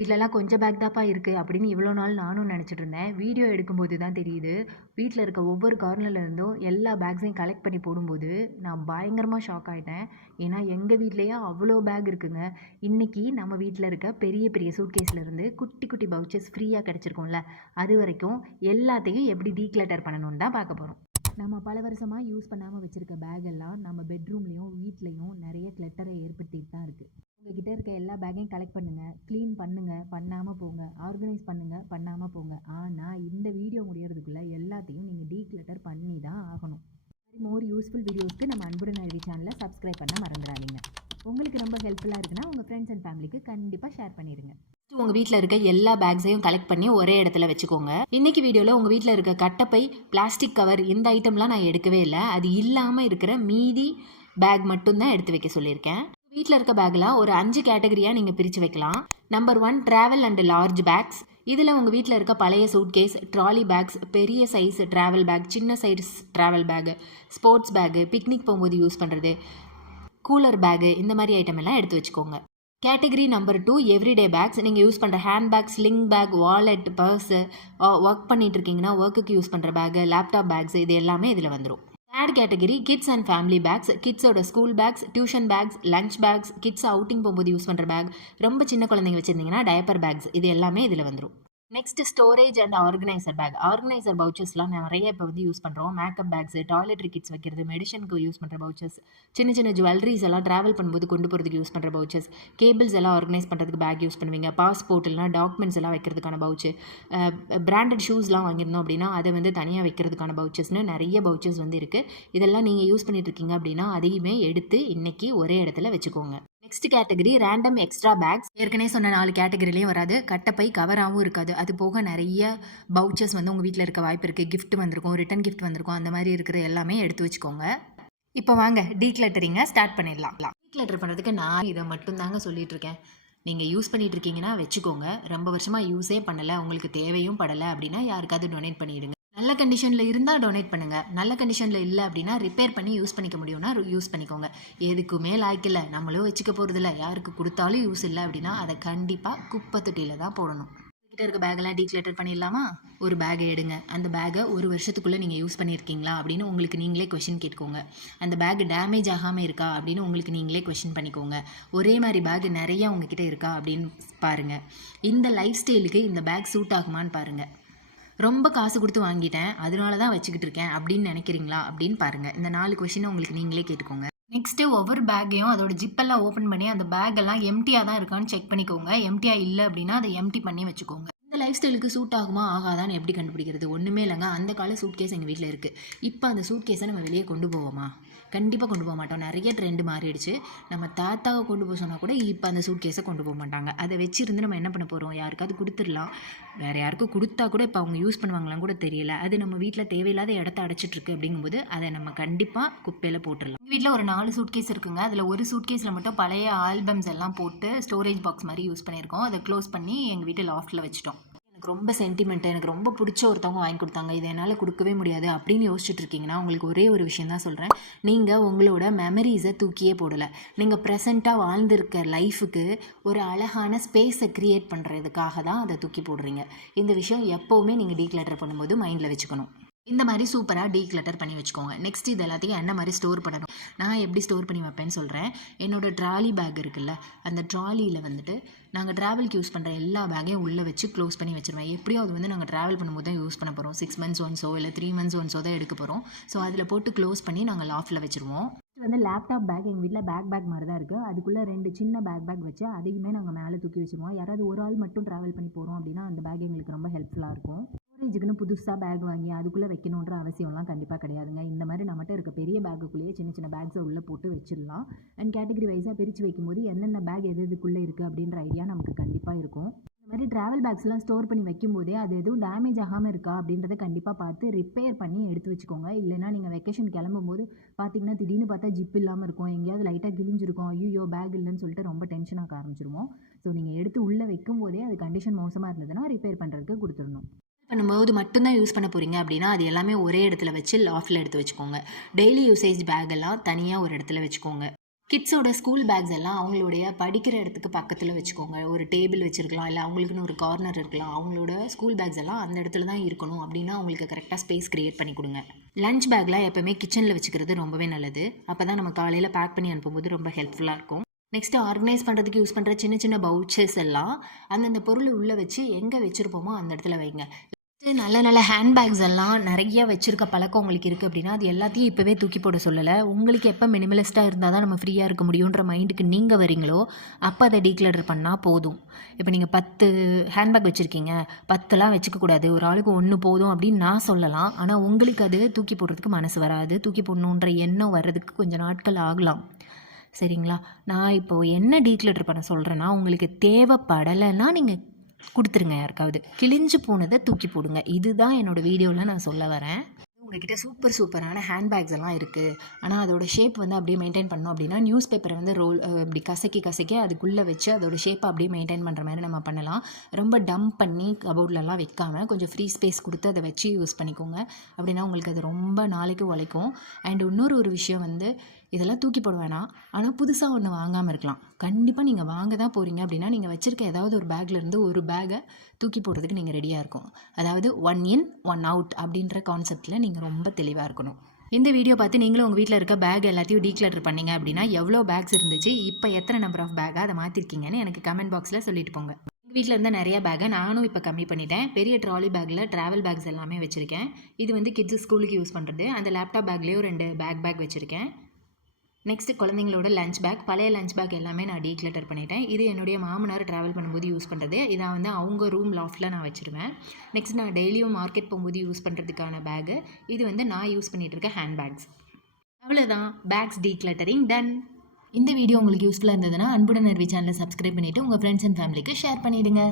வீட்லலாம் கொஞ்சம் பேக் தான்ப்பா இருக்குது அப்படின்னு இவ்வளோ நாள் நானும் நினச்சிட்டு இருந்தேன். வீடியோ எடுக்கும்போது தான் தெரியுது. வீட்டில் இருக்க ஒவ்வொரு கார்னர்ல இருந்தும் எல்லா பேக்ஸையும் கலெக்ட் பண்ணி போடும்போது நான் பயங்கரமாக ஷாக் ஆகிட்டேன். ஏன்னா எங்கள் வீட்லேயே அவ்வளோ பேக் இருக்குங்க. இன்றைக்கி நம்ம வீட்டில் இருக்க பெரிய பெரிய சூட்கேஸ்லேருந்து குட்டி குட்டி பவுச்சஸ் ஃப்ரீயாக கிடச்சிருக்கோம்ல, அது வரைக்கும் எல்லாத்தையும் எப்படி டீக்ளட்டர் பண்ணணும்னு தான் பார்க்க போகிறோம். நம்ம பல வருஷமாக யூஸ் பண்ணாமல் வச்சுருக்க பேக் எல்லாம் நம்ம பெட்ரூம்லேயும் வீட்லேயும் நிறைய கிளட்டரை ஏற்படுத்திட்டு தான் இருக்குது. உங்ககிட்ட இருக்க எல்லா பேக்கையும் கலெக்ட் பண்ணுங்கள், க்ளீன் பண்ணுங்கள், பண்ணாமல் போங்க, ஆர்கனைஸ் பண்ணுங்கள், பண்ணாமல் போங்க. ஆனால் இந்த வீடியோ முடியறதுக்குள்ளே எல்லாத்தையும் நீங்கள் டீக்ளட்டர் பண்ணி தான் ஆகணும். மோர் யூஸ்ஃபுல் வீடியோஸ்க்கு நம்ம அன்புடன் அறிவி சேனலை சப்ஸ்கிரைப் பண்ண மறந்துடாதீங்க. உங்களுக்கு ரொம்ப ஹெல்ப்ஃபுல்லாக இருக்குன்னா உங்கள் ஃப்ரெண்ட்ஸ் அண்ட் ஃபேமிலிக்கு கண்டிப்பாக ஷேர் பண்ணிடுங்க. உங்கள் வீட்டில் இருக்க எல்லா பேக்ஸையும் கலெக்ட் பண்ணி ஒரே இடத்துல வச்சுக்கோங்க. இன்றைக்கி வீடியோவில் உங்கள் வீட்டில் இருக்க கட்டப்பை, பிளாஸ்டிக் கவர் இந்த ஐட்டம்லாம் நான் எடுக்கவே இல்லை. அது இல்லாமல் இருக்கிற மீதி பேக் மட்டும்தான் எடுத்து வைக்க சொல்லியிருக்கேன். வீட்டில் இருக்க பேக்கில் ஒரு 5 கேட்டகரியாக நீங்கள் பிரித்து வைக்கலாம். Number 1 travel and large bags. இதில் உங்கள் வீட்டில் இருக்க பழைய சூட்கேஸ், ட்ராலி பேக்ஸ், பெரிய சைஸ் ட்ராவல் பேக், சின்ன size travel bag, sports bag, picnic போகும்போது யூஸ் பண்ணுறது, கூலர் பேகு, இந்த மாதிரி ஐட்டம் எல்லாம் எடுத்து வச்சுக்கோங்க. Category number 2 everyday bags. நீங்கள் யூஸ் பண்ணுற hand bag, sling bag, wallet, purse, work பண்ணிட்டு இருக்கீங்கன்னா ஒர்க்குக்கு யூஸ் பண்ணுற பேகு, லேப்டாப் பேக்ஸ், இது எல்லாமே இதில் வந்துடும். Third category kids and family bags. கிட்ஸோட school bags, tuition bags, lunch bags, kids outing போகும்போது யூஸ் பண்ணுற பேக், ரொம்ப சின்ன குழந்தைங்க வச்சுருந்தீங்கன்னா டயப்பர் பேக்ஸ், இது எல்லாமே இதில் வந்துடும். Next storage and organiser bag. Organiser பவுச்சஸ்லாம் நிறைய இப்போ வந்து யூஸ் பண்ணுறோம். மேக்கப் பேக்ஸ், டாய்லெட்ரி கிட்ஸ் வைக்கிறது, மெடிசனுக்கு யூஸ் பண்ணுற பவுச்சஸ், சின்ன சின்ன ஜுவல்லரிஸ் எல்லாம் ட்ராவல் பண்ணும்போது கொண்டு போகிறதுக்கு யூஸ் பண்ணுற பவுச்சஸ், கேபிள்ஸ் எல்லாம் ஆர்கனைஸ் பண்ணுறதுக்கு பேக் யூஸ் பண்ணுவீங்க, பாஸ்போர்ட் இல்லைனா டாக்குமெண்ட்ஸ் எல்லாம் வைக்கிறதுக்கான பவுச்சு, பிராண்டட் ஷூஸ்லாம் வாங்கியிருந்தோம் அப்படின்னா அதை வந்து தனியாக வைக்கிறதுக்கான பவுச்சஸ்னு நிறைய பவுச்சஸ் வந்து இருக்குது. இதெல்லாம் நீங்கள் யூஸ் பண்ணிட்டு இருக்கீங்க அப்படின்னா அதையுமே எடுத்து இன்றைக்கி ஒரே இடத்துல வச்சுக்கோங்க. Next category random extra bags. ஏற்கனவே சொன்ன 4 கேட்டகரிலையும் வராது. கட்டப்பை கவராகவும் இருக்காது. அது போக நிறைய பவுச்சர்ஸ் வந்து உங்கள் வீட்டில் இருக்க வாய்ப்பு இருக்குது. கிஃப்ட் வந்திருக்கும், ரிட்டன் கிஃப்ட் வந்திருக்கும், அந்த மாதிரி இருக்கிற எல்லாமே எடுத்து வச்சுக்கோங்க. இப்போ வாங்க டீக்ளட்டரிங்கை ஸ்டார்ட் பண்ணிடலாம். டீக்ளட்டர் பண்ணுறதுக்கு நான் இதை மட்டும் தாங்க சொல்லிட்டு இருக்கேன். நீங்கள் யூஸ் பண்ணிட்டு இருக்கீங்கன்னா வச்சுக்கோங்க. ரொம்ப வருஷமாக யூஸே பண்ணலை, உங்களுக்கு தேவையும் படலை அப்படின்னா யாருக்காவது டொனேட் பண்ணிவிடுங்க. நல்ல கண்டிஷனில் இருந்தால் டொனேட் பண்ணுங்கள். நல்ல கண்டிஷனில் இல்லை அப்படின்னா ரிப்பேர் பண்ணி யூஸ் பண்ணிக்க முடியும்னா யூஸ் பண்ணிக்கோங்க. எதுக்குமே லாய்க்கில்லை, நம்மளும் வச்சுக்க போகிறதில்ல, யாருக்கு கொடுத்தாலும் யூஸ் இல்லை அப்படின்னா அதை கண்டிப்பாக குப்பை தொட்டியில் தான் போடணும். கிட்ட இருக்க பேக்கெல்லாம் டீக்ளட்டர் பண்ணிடலாமா? ஒரு பேக்கை எடுங்க. அந்த பேக்கை ஒரு வருஷத்துக்குள்ளே நீங்கள் யூஸ் பண்ணியிருக்கீங்களா அப்படின்னு உங்களுக்கு நீங்களே கொஷின் கேட்கோங்க. அந்த பேக் டேமேஜ் ஆகாமல் இருக்கா அப்படின்னு உங்களுக்கு நீங்களே கொஷின் பண்ணிக்கோங்க. ஒரே மாதிரி பேக் நிறையா உங்ககிட்ட இருக்கா அப்படின்னு பாருங்கள். இந்த லைஃப் ஸ்டைலுக்கு இந்த பேக் சூட் ஆகுமான்னு பாருங்கள். ரொம்ப காசு கொடுத்து வாங்கிட்டேன், அதனால தான் வச்சுக்கிட்டு இருக்கேன் அப்படின்னு நினைக்கிறீங்களா அப்படின்னு பாருங்கள். இந்த 4 கொஷினை உங்களுக்கு நீங்களே கேட்டுக்கோங்க. நெக்ஸ்ட்டு ஒவ்வொரு பேக்கையும் அதோட ஜிப்பெல்லாம் ஓப்பன் பண்ணி அந்த பேக்கெல்லாம் எம்டியாக தான் இருக்கான்னு செக் பண்ணிக்கோங்க. எம்டியாக இல்லை அப்படின்னா அதை எம்டி பண்ணி வச்சுக்கோங்க. இந்த லைஃப் ஸ்டைலுக்கு சூட் ஆகுமா ஆகாதான்னு எப்படி கண்டுபிடிக்கிறது? ஒன்றுமே இல்லைங்க. அந்த கால சூட்கேஸ் எங்கள் வீட்டில் இருக்குது. இப்போ அந்த சூட்கேஸை நம்ம வெளியே கொண்டு போவோமா? கண்டிப்பாக கொண்டு போக மாட்டோம். நிறைய ட்ரெண்டு மாறிடுச்சு. நம்ம தாத்தாவை கொண்டு போக சொன்னால் கூட இப்போ அந்த சூட்கேஸை கொண்டு போக மாட்டாங்க. அதை வச்சுருந்து நம்ம என்ன பண்ண போகிறோம்? யாருக்காவது கொடுத்துடலாம். வேறு யாருக்கும் கொடுத்தா கூட இப்போ அவங்க யூஸ் பண்ணுவாங்களான்னு கூட தெரியல. அது நம்ம வீட்டில் தேவையில்லாத இடத்த அடைச்சிட்ருக்கு. அப்படிங்கும்போது அதை நம்ம கண்டிப்பாக குப்பையில் போட்டுடலாம். எங்கள் வீட்டில் ஒரு 4 சூட்கேஸ் இருக்குங்க. அதில் ஒரு சூட்கேஸில் மட்டும் பழைய ஆல்பம்ஸ் எல்லாம் போட்டு ஸ்டோரேஜ் பாக்ஸ் மாதிரி யூஸ் பண்ணியிருக்கோம். அதை க்ளோஸ் பண்ணி எங்கள் வீட்டு லாஃப்ட்டில் வச்சுட்டோம். எனக்கு ரொம்ப சென்டிமெண்ட்டு, எனக்கு ரொம்ப பிடிச்ச ஒருத்தவங்க வாங்கி கொடுத்தாங்க, இதை என்னால் கொடுக்கவே முடியாது அப்படின்னு யோசிச்சுட்டு இருக்கீங்கன்னா உங்களுக்கு ஒரே ஒரு விஷயம் தான் சொல்கிறேன். நீங்கள் உங்களோட மெமரிஸை தூக்கியே போடலை. நீங்கள் ப்ரெசண்ட்டாக வாழ்ந்திருக்க லைஃபுக்கு ஒரு அழகான ஸ்பேஸை க்ரியேட் பண்ணுறதுக்காக தான் அதை தூக்கி போடுறீங்க. இந்த விஷயம் எப்போவுமே நீங்கள் டீக்ளட்டர் பண்ணும்போது மைண்டில் வச்சுக்கணும். இந்த மாதிரி சூப்பராக டீக்ளட்டர் பண்ணி வச்சுக்கோங்க. நெக்ஸ்ட் இது எல்லாத்தையும் என்ன மாதிரி ஸ்டோர் பண்ணணும், நான் எப்படி ஸ்டோர் பண்ணி வைப்பேன்னு சொல்கிறேன். என்னோடய ட்ராலி பேக் இருக்குல்ல, அந்த ட்ராலியில் வந்துட்டு நாங்கள் ட்ராவலுக்கு யூஸ் பண்ணுற எல்லா பேக்கையும் உள்ளே வச்சு க்ளோஸ் பண்ணி வச்சுருவேன். எப்படியோ அது வந்து நாங்கள் ட்ராவல் பண்ணும்போது தான் யூஸ் பண்ண போகிறோம். 6 months ஒன்ஸோ இல்லை 3 months ஒன்ஸோ தான் எடுக்க போகிறோம். ஸோ அதில் போட்டு க்ளோஸ் பண்ணி நாங்கள் லாஃப்ட்டில் வச்சுருவோம். வந்து லேப்டாப் பேக் எங்கள் வீட்டில் பேக் மாதிரி தான் இருக்குது. அதுக்குள்ளே 2 சின்ன பேக் வச்சு அதையுமே நாங்கள் மேலே தூக்கி வச்சுருவோம். யாராவது ஒரு ஆள் மட்டும் ட்ராவல் பண்ணி போகிறோம் அப்படின்னா அந்த பேக் எங்களுக்கு ரொம்ப ஹெல்ப்ஃபுல்லாக இருக்கும். ஸ்டோரேஜுக்குன்னு புதுசாக பேக் வாங்கி அதுக்குள்ளே வைக்கணுன்ற அவசியம்லாம் கண்டிப்பாக கிடையாதுங்க. இந்த மாதிரி நம்மகிட்ட இருக்க பெரிய பேக்குள்ளேயே சின்ன சின்ன பேக்ஸை உள்ளே போட்டு வச்சிடலாம். அண்ட் கேட்டகரி வைஸாக பிரித்து வைக்கும்போது என்னென்ன பேக் எதுக்குள்ளே இருக்குது அப்படின்ற ஐடியா நமக்கு கண்டிப்பாக இருக்கும். இந்த மாதிரி ட்ராவல் பேக்ஸ்லாம் ஸ்டோர் பண்ணி வைக்கும்போதே அது எதுவும் டேமேஜ் ஆகாமல் இருக்கா அப்படின்றத கண்டிப்பாக பார்த்து ரிப்பேர் பண்ணி எடுத்து வச்சுக்கோங்க. இல்லைனா நீங்கள் வெக்கேஷன் கிளம்பும்போது பார்த்தீங்கன்னா திடீர்னு பார்த்தா ஜிப் இல்லாமல் இருக்கும், எங்கேயாவது லைட்டாக கிழிஞ்சிருக்கும், ஐயோ பேக் இல்லைன்னு சொல்லிட்டு ரொம்ப டென்ஷன் ஆக ஆரம்பிச்சிருவோம். ஸோ நீங்கள் எடுத்து உள்ளே வைக்கும் போதே அது கண்டிஷன் மோசமாக இருந்ததுன்னா ரிப்பேர் பண்ணுறதுக்கு கொடுத்துடணும். பண்ணும்போது மட்டும்தான் யூஸ் பண்ண போகிறீங்க அப்படின்னா அது எல்லாமே ஒரே இடத்துல வச்சு லாஃப்ட்டில் எடுத்து வச்சுக்கோங்க. டெய்லி யூசேஜ் பேக்கெல்லாம் தனியாக ஒரு இடத்துல வச்சுக்கோங்க. கிட்ஸோட ஸ்கூல் பேக்ஸ் எல்லாம் அவங்களுடைய படிக்கிற இடத்துக்கு பக்கத்தில் வச்சுக்கோங்க. ஒரு டேபிள் வச்சுருக்கலாம், இல்லை அவங்களுக்குன்னு ஒரு கார்னர் இருக்கலாம். அவங்களோட ஸ்கூல் பேக்ஸ் எல்லாம் அந்த இடத்துல தான் இருக்கணும் அப்படின்னா அவங்களுக்கு கரெக்டாக ஸ்பேஸ் க்ரியேட் பண்ணி கொடுங்க. லஞ்ச் பேக்லாம் எப்போவுமே கிச்சனில் வச்சுக்கிறது ரொம்பவே நல்லது. அப்போ தான் நம்ம காலையில் பேக் பண்ணி அனுப்பும்போது ரொம்ப ஹெல்ப்ஃபுல்லாக இருக்கும். நெக்ஸ்ட்டு ஆர்கனைஸ் பண்ணுறதுக்கு யூஸ் பண்ணுற சின்ன சின்ன பவுச்சஸ் எல்லாம் அந்தந்த பொருள் உள்ளே வச்சு எங்கே வச்சுருப்போமோ அந்த இடத்துல வைங்க. நல்ல நல்ல ஹேண்ட்பேக்ஸ் எல்லாம் நிறைய வச்சுருக்க பழக்கம் உங்களுக்கு இருக்குது அப்படின்னா அது எல்லாத்தையும் இப்போவே தூக்கி போட சொல்லலை. உங்களுக்கு எப்போ மினிமலிஸ்ட்டாக இருந்தால் தான் நம்ம ஃப்ரீயாக இருக்க முடியுன்ற மைண்டுக்கு நீங்கள் வரீங்களோ அப்போ அதை டீக்ளட்டர் பண்ணால் போதும். இப்போ நீங்கள் 10 ஹேண்ட்பேக் வச்சுருக்கீங்க, 10லாம் வச்சுக்கக்கூடாது, ஒரு ஆளுக்கு 1 போதும் அப்படின்னு நான் சொல்லலாம். ஆனால் உங்களுக்கு அது தூக்கி போடுறதுக்கு மனசு வராது. தூக்கி போடணுன்ற எண்ணம் வர்றதுக்கு கொஞ்சம் நாட்கள் ஆகலாம். சரிங்களா? நான் இப்போது என்ன டீக்ளட்டர் பண்ண சொல்கிறேன்னா, உங்களுக்கு தேவைப்படலைன்னா நீங்கள் கொடுத்துருங்க. யாருக்காவது கிழிஞ்சு போனதை தூக்கி போடுங்க. இதுதான் என்னோடய வீடியோவில் நான் சொல்ல வரேன். உங்ககிட்ட சூப்பரான ஹேண்ட்பேக்ஸ் எல்லாம் இருக்குது, ஆனால் அதோட ஷேப் வந்து அப்படியே மெயின்டைன் பண்ணோம் அப்படின்னா நியூஸ் பேப்பரை வந்து இப்படி கசக்கி அதுக்குள்ளே வச்சு அதோட ஷேப்பை அப்படியே மெயின்டைன் பண்ணுற மாதிரி நம்ம பண்ணலாம். ரொம்ப டம்ப் பண்ணி கபோர்ட்லலாம் வைக்காமல் கொஞ்சம் ஃப்ரீ ஸ்பேஸ் கொடுத்து அதை வச்சு யூஸ் பண்ணிக்கோங்க. அப்படின்னா உங்களுக்கு அது ரொம்ப நாளைக்கு உழைக்கும். அண்ட் இன்னொரு விஷயம் வந்து, இதெல்லாம் தூக்கி போட வேணாம், ஆனால் புதுசாக ஒன்று வாங்காமல் இருக்கலாம். கண்டிப்பாக நீங்கள் வாங்க தான் போகிறீங்க அப்படின்னா நீங்கள் வச்சுருக்க ஏதாவது ஒரு பேக்லேருந்து ஒரு பேக்கை தூக்கி போடுறதுக்கு நீங்கள் ரெடியாக இருக்கும். அதாவது 1 in 1 out அப்படின்ற கான்செப்டில் நீங்கள் ரொம்ப தெளிவாக இருக்கணும். இந்த வீடியோ பார்த்து நீங்களும் உங்கள் வீட்டில் இருக்க பேக் எல்லாத்தையும் டீக்ளட்டர் பண்ணீங்க அப்படின்னா எவ்வளோ பேக்ஸ் இருந்துச்சு, இப்போ எத்தனை நம்பர் ஆஃப் பேக்காக அதை மாற்றிருக்கீங்கன்னு எனக்கு கமெண்ட் பாக்ஸில் சொல்லிட்டு போங்க. எங்கள் வீட்டில் இருந்த நிறைய பேக்கை நானும் இப்போ கம்மி பண்ணிட்டேன். பெரிய ட்ராலி பேக்கில் ட்ராவல் பேக்ஸ் எல்லாமே வச்சுருக்கேன். இது வந்து கிட்ஸ் ஸ்கூலுக்கு யூஸ் பண்ணுறது. அந்த லேப்டாப் பேக்லேயும் 2 பேக் வச்சுருக்கேன். நெக்ஸ்ட்டு குழந்தைங்களோட லஞ்ச் பேக், பழைய லஞ்ச் பேக் எல்லாமே நான் டீக்ளட்டர் பண்ணிட்டேன். இது என்னுடைய மாமனார் ட்ராவல் பண்ணும்போது யூஸ் பண்ணுறது. இதை வந்து அவங்க ரூம் லாஃப்ட்டில் நான் வச்சுருவேன். நெக்ஸ்ட் நான் டெய்லியும் மார்க்கெட் போகும்போது யூஸ் பண்ணுறதுக்கான பேகு. இது வந்து நான் யூஸ் பண்ணிகிட்டு இருக்க ஹேண்ட் பேக்ஸ். அவ்வளோதான், பேக்ஸ் டீக்ளட்டரிங் டன். இந்த வீடியோ உங்களுக்கு யூஸ்ஃபுல்லாக இருந்ததுன்னா அன்புடன் அருவி சேனலை சப்ஸ்கிரைப் பண்ணிவிட்டு உங்கள் ஃப்ரெண்ட்ஸ் அண்ட் ஃபேமிலிக்கு ஷேர் பண்ணிவிடுங்க.